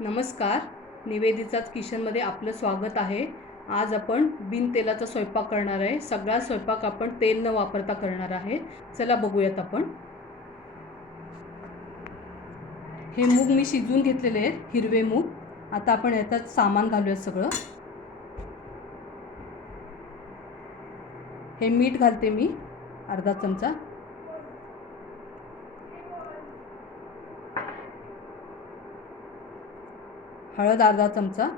नमस्कार. निवेदिताच किचनमध्ये आपलं स्वागत आहे. आज आपण बिन तेलाचा स्वयंपाक करणार आहे. सगळा स्वयंपाक आपण तेल न वापरता करणार आहे. चला बघूयात आपण. हे मूग मी शिजवून घेतलेले आहेत हिरवे मूग. आता आपण याच्यात सामान घालूयात सगळं. हे मीठ घालते मी अर्धा चमचा. हळद अर्धा चमचा.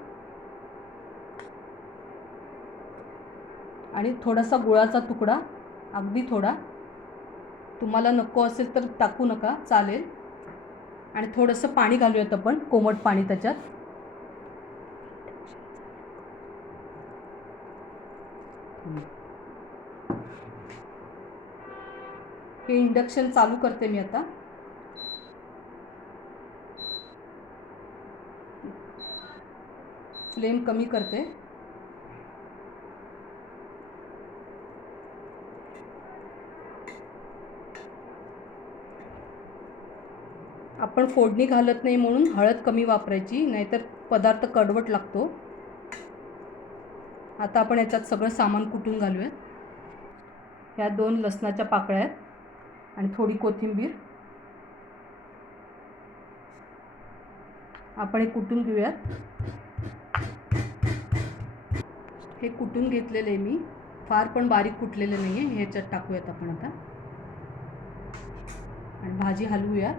आणि थोडासा गुळाचा तुकडा अगदी थोडा. तुम्हाला नको असेल तर टाकू नका चालेल. आणि थोडंसं पाणी घालूयात आपण कोमट पाणी त्याच्यात. हे इंडक्शन चालू करते मी आता. फ्लेम कमी करते. आपण फोडणी घालत नाही म्हणून हळद कमी वापरायची नाहीतर पदार्थ कडवट लागतो. आता आपण याच्यात सगळं सामान कुटून घालूयात. ह्या दोन लसणाच्या पाकळ्या आहेत आणि थोडी कोथिंबीर. आपण हे कुटून घेऊयात. हे कुटून घेतलेलं आहे मी. फार पण बारीक कुटलेलं नाही आहे ह्याच्यात टाकूयात आपण आता. आणि भाजी हलवूयात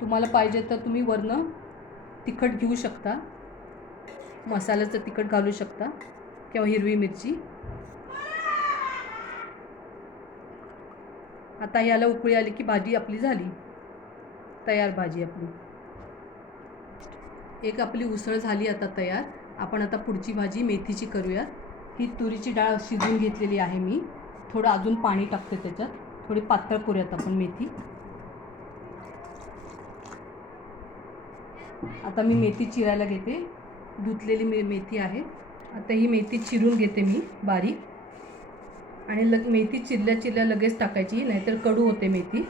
तुम्हाला पाहिजे तर तुम्ही वरनं तिखट घेऊ शकता. मसाल्याचं तिखट घालू शकता. किंवा हिरवी मिरची. आता याला उकळी आली की भाजी आपली झाली. तयार भाजी आपली. एक आपली उसळ झाली आता तयार. आपण आता पुढची भाजी मेथीची करूयात. ही तुरीची डाळ शिजवून घेतलेली आहे मी. थोडं अजून पाणी टाकते त्याच्यात. थोडी पातळ करूयात आपण मेथी. आता मी मेथी चिरायला घेते. धुतलेली मे मेथी आहे. आता ही मेथी चिरून घेते मी बारीक. आणि लग मेथी चिरल्या चिरल्या लगेच टाकायची नाहीतर कडू होते मेथी.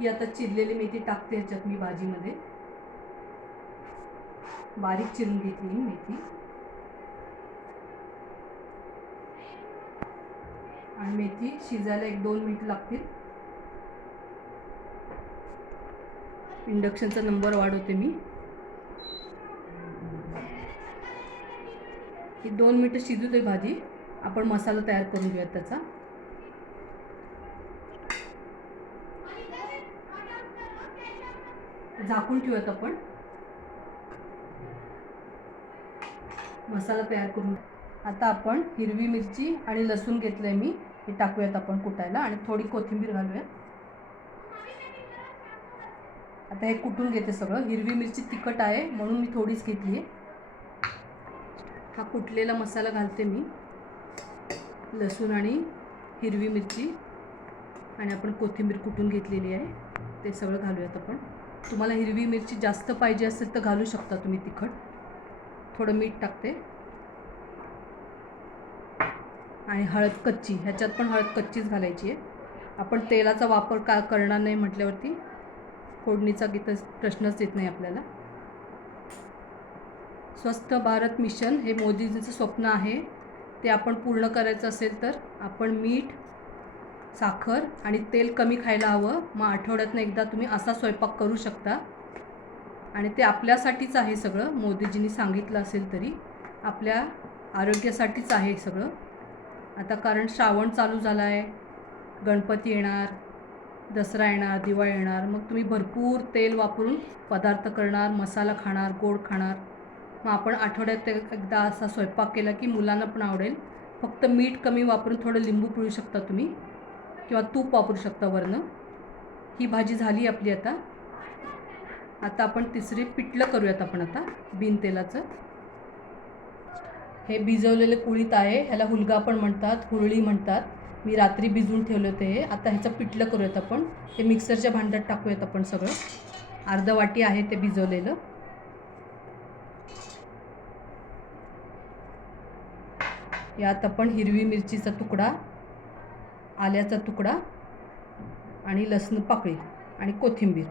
ही आता चिरलेली मेथी टाकते ह्याच्यात मी भाजीमध्ये. बारीक चिरून घेतली मेथी. आणि मेथी शिजायला एक दोन मिनिट लागतील. इंडक्शनचा नंबर वाढवते मी. ही दोन मिनटं शिजू दे भाजी. आपण मसाला तयार करून घेऊयात त्याचा. झाकून ठेवूयात आपण. मसाला तयार करून आता आपण हिरवी मिरची आणि लसूण घेतलं आहे मी. हे टाकूयात आपण कुटायला आणि थोडी कोथिंबीर घालूयात. आता हे कुटून घेते सगळं. हिरवी मिरची तिखट आहे म्हणून मी थोडीच घेतली आहे हा कुटलेला मसाला घालते मी. लसूण आणि हिरवी मिरची आणि आपण कोथिंबीर कुटून घेतलेली आहे. ते सगळं घालूयात आपण. तुम्हाला हिरवी मिरची जास्त पाहिजे असेल तर घालू शकता तुम्ही तिखट. थोडं मीठ टाकते. आणि हळद कच्ची ह्याच्यात पण हळद कच्चीच घालायची आहे. आपण तेलाचा वापर का करणार नाही म्हटल्यावरती फोडणीचा गीतच प्रश्नच येत नाही आपल्याला. स्वस्थ भारत मिशन हे मोदीजींचं स्वप्न आहे. ते आपण पूर्ण करायचं असेल तर आपण मीठ साखर आणि तेल कमी खायला हवं. मग आठवड्यातनं एकदा तुम्ही असा स्वयंपाक करू शकता. आणि ते आपल्यासाठीच आहे सगळं. मोदीजींनी सांगितलं असेल तरी आपल्या आरोग्यासाठीच आहे सगळं. आता कारण श्रावण चालू झाला आहे गणपती येणार दसरा येणार दिवाळी येणार. मग तुम्ही भरपूर तेल वापरून पदार्थ करणार मसाला खाणार गोड खाणार. मग आपण आठवड्यात एकदा असा स्वयंपाक केला की मुलांना पण आवडेल. फक्त मीठ कमी वापरून थोडं लिंबू पिळू शकता तुम्ही किंवा तूप वापरू शकता वरनं. ही भाजी झाली आपली आता. आता आपण तिसरे पिठलं करूयात आपण आता बिन तेलाचं. हे भिजवलेले कुळीत आहे ह्याला हुलगा पण म्हणतात हुरळी म्हणतात. मी रात्री भिजवून ठेवलं होते हे आता ह्याचं पिठलं करूयात आपण. ते मिक्सरच्या भांड्यात टाकूयात आपण सगळं. अर्ध वाटी आहे ते भिजवलेलं. यात आपण हिरवी मिरचीचा तुकडा आल्याचा तुकडा आणि लसूण पाकळी आणि कोथिंबीर.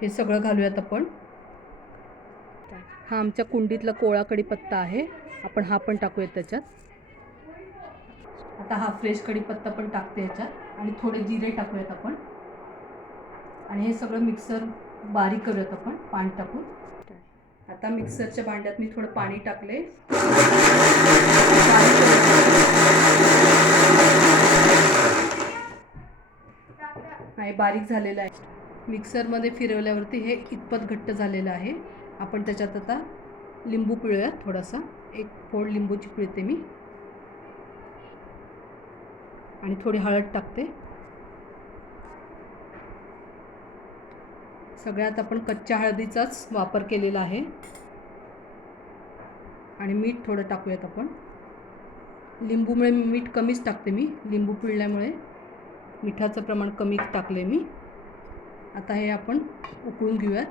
हे सगळं घालूयात आपण. हा आमच्या कुंडीतला कोळा कढीपत्ता आहे. आपण हा पण टाकूयात त्याच्यात. आता हा फ्रेश कढीपत्ता पण टाकते याच्यात आणि थोडे जिरे टाकूयात आपण. आणि हे सगळं मिक्सर बारीक करूयात आपण पाणी टाकून. आता मिक्सरच्या भांड्यात मी थोडं पाणी टाकले बारीक बारीक झालेलं आहे. मिक्सरमध्ये फिरवल्यावरती हे इतपत घट्ट झालेलं आहे. आपण त्याच्यात आता लिंबू पिळूयात थोडासा. एक फोड लिंबूची पिळते मी. आणि थोडी हळद टाकते. सगळ्यात आपण कच्च्या हळदीचाच वापर केलेला आहे. आणि मीठ थोडं टाकूयात आपण. लिंबूमुळे मीठ कमीच टाकते मी. लिंबू पिळल्यामुळे मिठाचं प्रमाण कमी टाकले मी. आता हे आपण उकळून घेऊयात.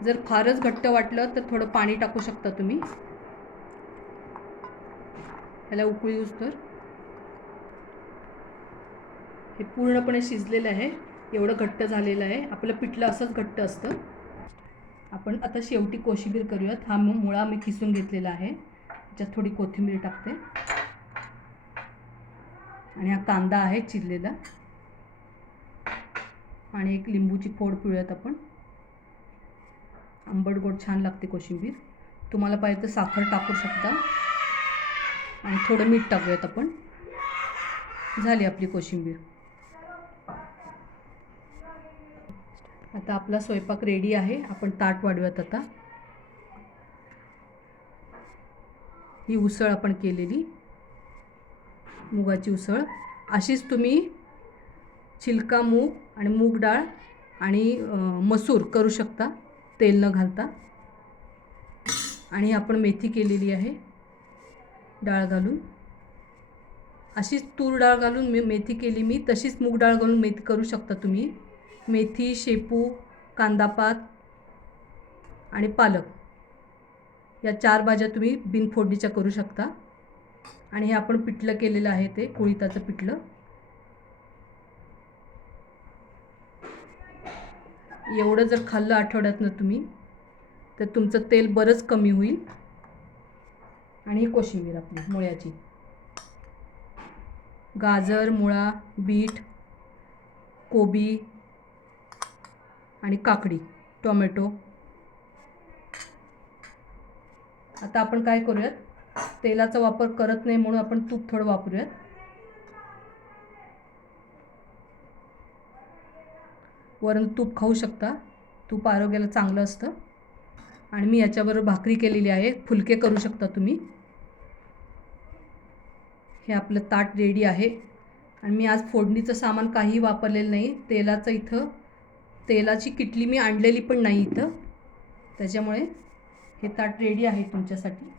जर फारच घट्ट वाटलं तर थोडं पाणी टाकू शकता तुम्ही. ह्याला उकळी येऊस तर. हे पूर्णपणे शिजलेलं आहे. एवढं घट्ट झालेलं आहे. आपलं पिठलं असंच घट्ट असतं. आपण आता शेवटी कोशिंबीर करूयात. हा मुळा मी किसून घेतलेला आहे. त्याच्यात थोडी कोथिंबीर टाकते. आणि हा कांदा आहे चिरलेला. आणि एक लिंबूची फोड पिळूयात आपण. आंबट गोड छान लागते कोशिंबीर. तुम्हाला पाहिजे तर साखर टाकू शकता. आणि थोडं मीठ टाकूयात आपण. झाली आपली कोशिंबीर. आता आपला स्वयंपाक रेडी आहे. आपण ताट वाढूयात आता. ही उसळ आपण केलेली. मुगाची उसळ. अशीच तुम्ही छिलका मूग आणि मूग डाळ आणि मसूर करू शकता तेल न घालता. आणि आपण मेथी केलेली आहे डाळ घालून. अशीच तूर डाळ घालून मी मेथी केली मी तशीच मूग डाळ घालून मेथी करू शकता तुम्ही. मेथी शेपू कांदापात आणि पालक. या चार भाज्या तुम्ही बिनफोडणीच्या करू शकता. आणि हे आपण पिठलं केलेलं आहे ते कुळिताचं पिठलं. एवढं जर खाल्लं आठवड्यातनं तुम्ही तर तुमचं तेल बरंच कमी होईल. आणि कोशिंबीर आपली मुळ्याची. गाजर मुळा बीट कोबी आणि काकडी टोमॅटो. आता आपण काय करूयात? तेलाचा वापर करत नाही म्हणून आपण तूप थोडं वापरूयात. वरून तूप खाऊ शकता. तूप आरोग्याला चांगलं असतं. आणि मी याच्याबरोबर भाकरी केलेली आहे. फुलके करू शकता तुम्ही. हे आपलं ताट रेडी आहे. आणि मी आज फोडणीचं सामान काहीही वापरलेलं नाही. तेलाचं इथं तेलाची किटली मी आणलेली पण नाही इथं. त्याच्यामुळे हे ताट रेडी आहे तुमच्यासाठी.